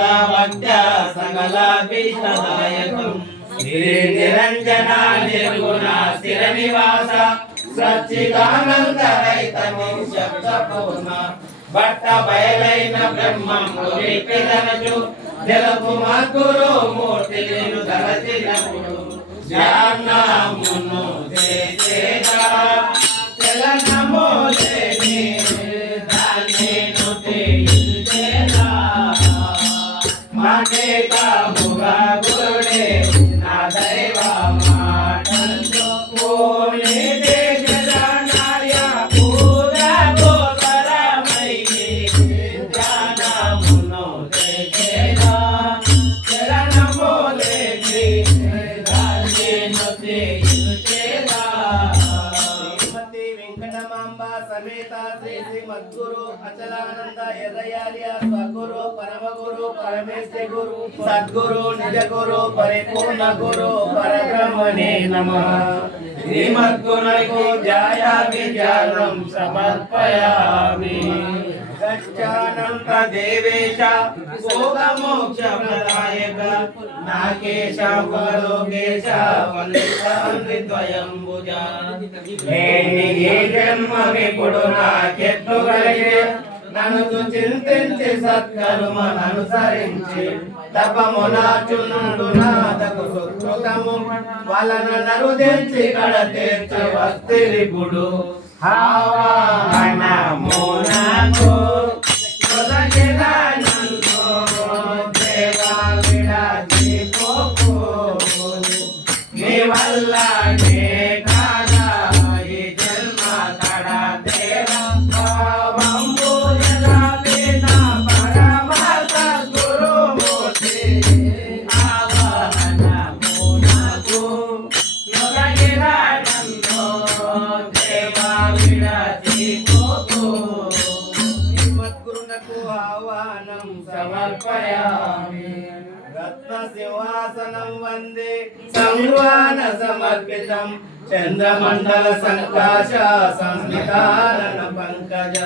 భక్త్యా సకలాభీష్టదాయకం నిరంజన నిర్గుణ స్థిర నివాస సచ్చిదానంద రహితమి భట్ట బయలైన బ్రహ్మం విప్పిదనచు జలపు మూర్తి నేను దళచినప్పుడు చేసేదా సమేత శ్రీ శ్రీ మద్గురు అచలానంద ఎర్రయార్య స్వగురు పరమగురు పరమేశ్వర గురు సద్గురు నిజ గురు పరిపూర్ణ గురు పరబ్రహ్మణే నమ. శ్రీమద్గురులకు జాయా విజ్ఞానం సమర్పయామి. సత్యానంద దేవేశ భోగ మోక్ష ప్రదాయక నాకేశ లోకేశ ద్వయంబుజ లేని ఏ జన్మ విపుడు నాకెట్లు కలిగే నన్ను చింతించి సత్కర్మను అనుసరించి తపమునాచునుండు నాదకు సుకృతము వలన నరుదించి కడ తీర్చి వస్తిరిపుడు హావా సమర్పయామి రత్న సింహాసనం వందే సంవాన సమర్పితం చంద్రమండల సంకాశ సంస్మితారణ పంకజ.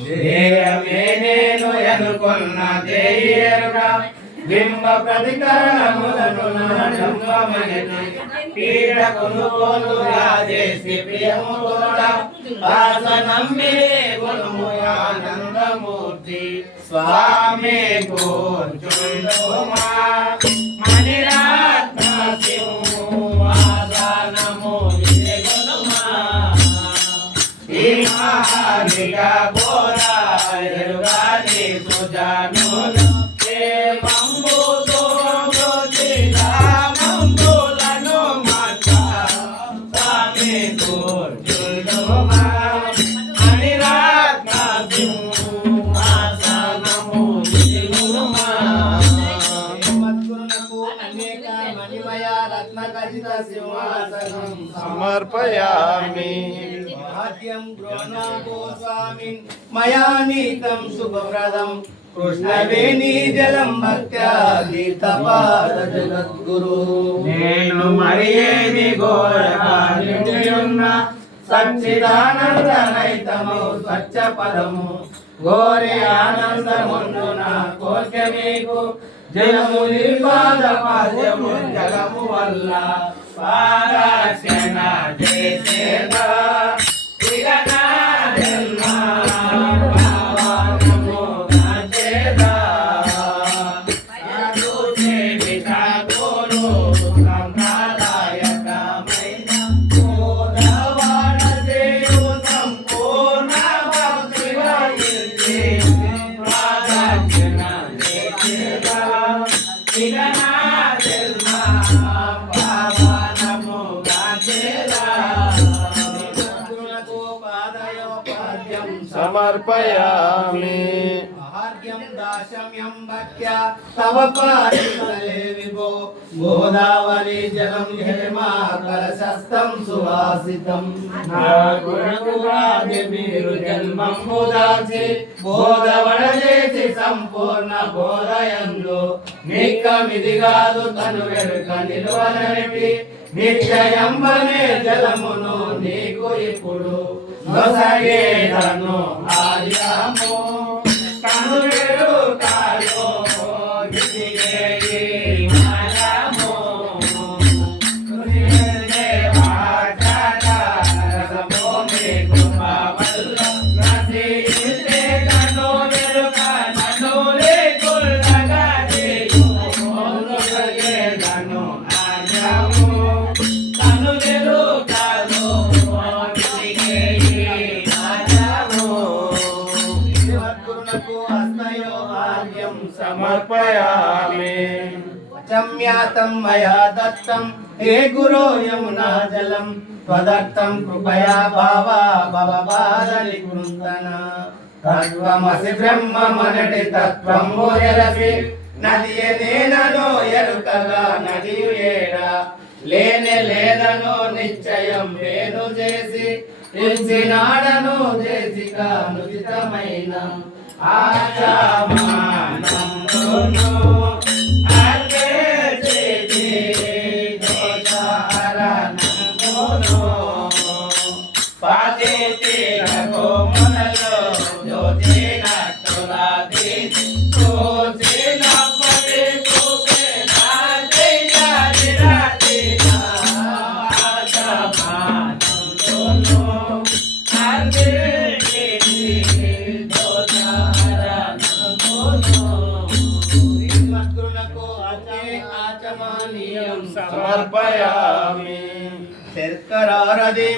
ధ్యేయమే నేను ఎనుకున్న ధ్యేయరుగా బింబ ప్రతికరణములను నాడంబమయని పీడ కొనుగోలు రాజేసి ప్రియముతోడ ఆసనం మీరే గుణము ఆనందమూర్తి స్వామి కూర్చుండుమా మణిరాత్మ సింహాసనము ఇదే గుణమా ఈ మహానిక పోరా ఎరుగాని రత్న ఖచ్చిత సింహాసనం సమర్పయామి. మహాత్యం గృహణో గోస్వామిన్ మయా నీతం శుభప్రదం కృష్ణవేణి జలం భక్త్యా తీర్థపాద జగద్గురు. నేను మరియేది ఘోరకార్యున్న సచ్చిదానంద నైతము స్వచ్ఛ పదము ఘోరి ఆనందముందున కోర్కె మీకు జలము నిర్పాద పాద్యము జగము వల్ల. Para que nadie se సమర్పయామి. మహార్ఘ్యం దాశమ్యం భక్త్య తవ పారితలే విభో. గోదావరి జలం హేమా కలశస్తం సువాసితం. నా గుణకు మీరు జన్మం దాచి బోధవడ సంపూర్ణ బోధయంలో నిక్కమిది కాదు తను వెనుక నిలువనటి నిశ్చయంబనే జలమును నీకు ఇప్పుడు. 너 살게 단노 아리아모 సమర్పయామి. చమ్యాతం మయా దత్తం. హే గురో యమునా జలం. త్వదర్థం కృపయా భావా భవ బాధని కృంతన. తత్వమసి బ్రహ్మ మనటి తత్వం ఎరసి నది నేనను ఎరుకగా నది ఏడా. లేనే లేదనో నిశ్చయం వేను చేసి. ఇచ్చినాడను దేశిక నుచితమైన ఆచామా no.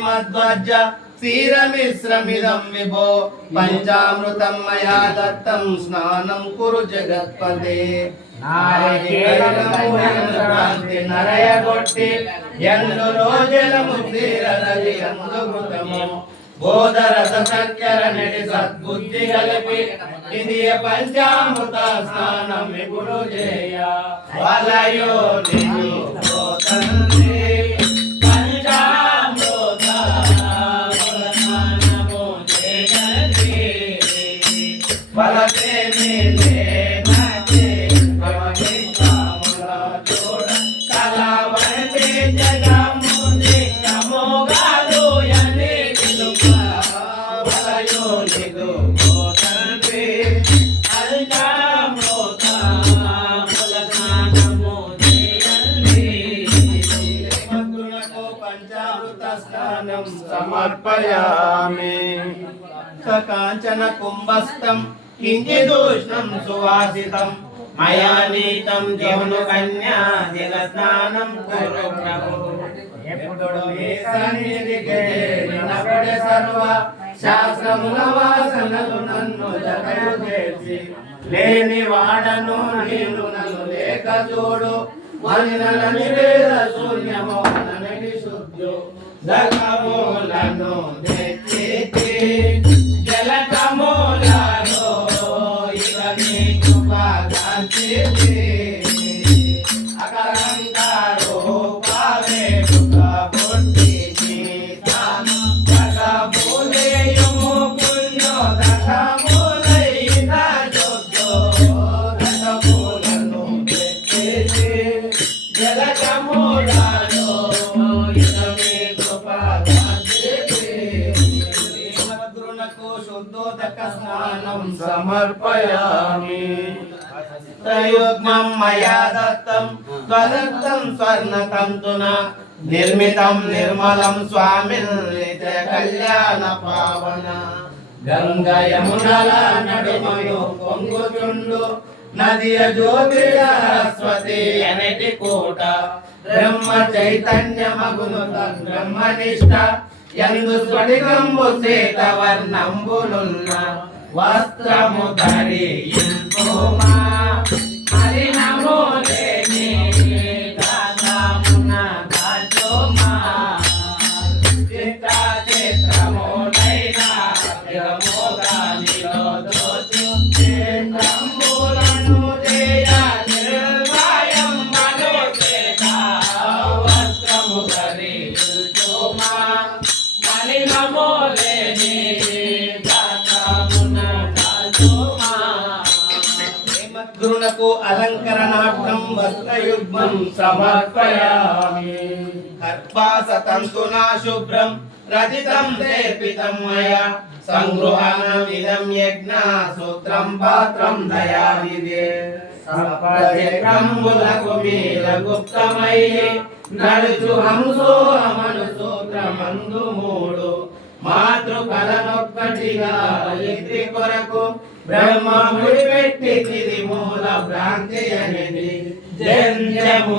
మధ్వజ్జ క్షీరమిశ్రమిదం విభో. పంచామృతం మయా దత్తం స్నానం కురు జగత్పదే నరయగొట్టి బోధరస సత్యర సద్బుద్ధి కలిపి. ఇది పంచామృత స్నానం ఇప్పుడు చేయ. వలయో సమర్పయామి. సకాంచన కుంభస్థం కించిదూష్ణం సువాసితం. మయా నీతం జమును కన్యా జల స్నానం కురు ప్రభు. ఎప్పుడు ఏ సన్నిధికి నిలబడే సర్వ శాస్త్రముల వాసనలు నన్ను జగలు చేసి లేని వాడను నేను నన్ను లేక చూడు. వనినల నివేద శూన్యము ననటి శుద్ధు. del abuelano de ప్రయుగ్మం మయా దత్తం స్వదత్తం స్వర్ణతంతున నిర్మితం నిర్మలం స్వామి నిత్య కళ్యాణ పావన. గంగ యమునల నడుమయు పొంగుచుండు నదియ జ్యోతి సరస్వతి అనటి కోట. బ్రహ్మ చైతన్య మగును బ్రహ్మనిష్ట ఎందు స్ఫటికంబు శ్వేత వర్ణంబులున్న వస్త్రము ధరించుమా గురునకు అలంకరణార్థం వస్త్రయుగ్మం సమర్పయామి. కర్పాసతంతునా శుభ్రం రజితం లేపితం మయా సంగృహానమిదం యజ్ఞ సూత్రం పాత్రం దయానిదే సప్తచక్రంబులకు మీర గుప్తమై నడుచు హంసో సూత్రమందు మూడు మాతృకలనొక్కటిగా ఇద్రి కొరకు బ్రహ్మ ముడిపెట్టి మూల భ్రాంతి అనేది జంజము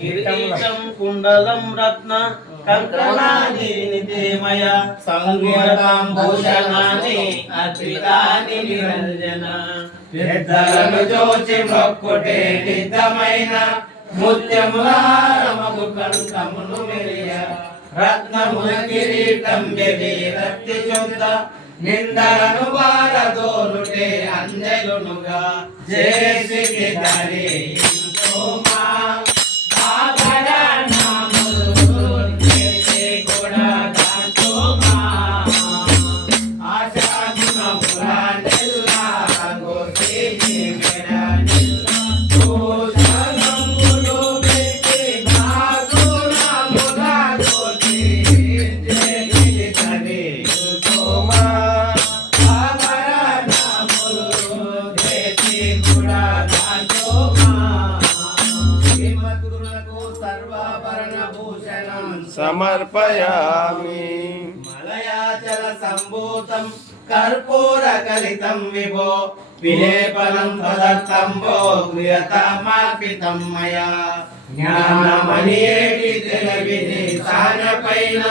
కిరీటం కుండలం రత్న కంకణాని నిదేమయ సంగీతం భూషణాని నిరంజన. పెద్దలను చూచి మొక్కుటే నిజమైన ముత్యములారమగు కంఠమును మెరియ. రత్నముల కిరీటం రక్తి నిందలను బారదోలుటే అంజలునుగా చేసి ధరించుమా సంభూతం కర్పూర కలితం విభో విలేపనం తదర్థంబో గృహతమార్పితం మయా. జ్ఞానమనేటి తెలివిని సానపైన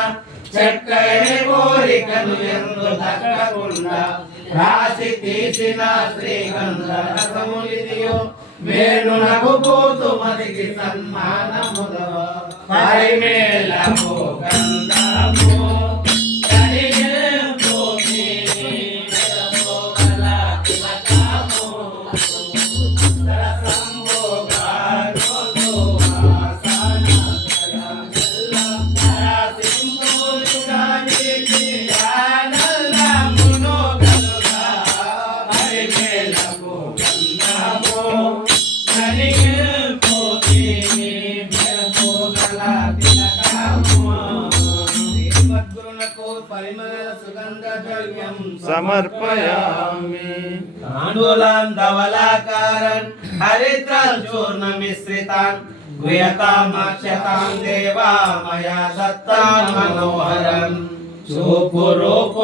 చక్కని కోరికను ఎందు దక్కకుండా రాసి తీసిన శ్రీగంధ రసములిదియో వేణునకు పోతు మదికి సన్మానములో. పరిమేళము సమర్పయామి. తాండూలాం ధవలాకారన్ హరిద్రం చూర్ణ మిశ్రితాన్ గుయతామాక్షతాం దేవా మయా దత్తాం మనోహరం చూపు రూపు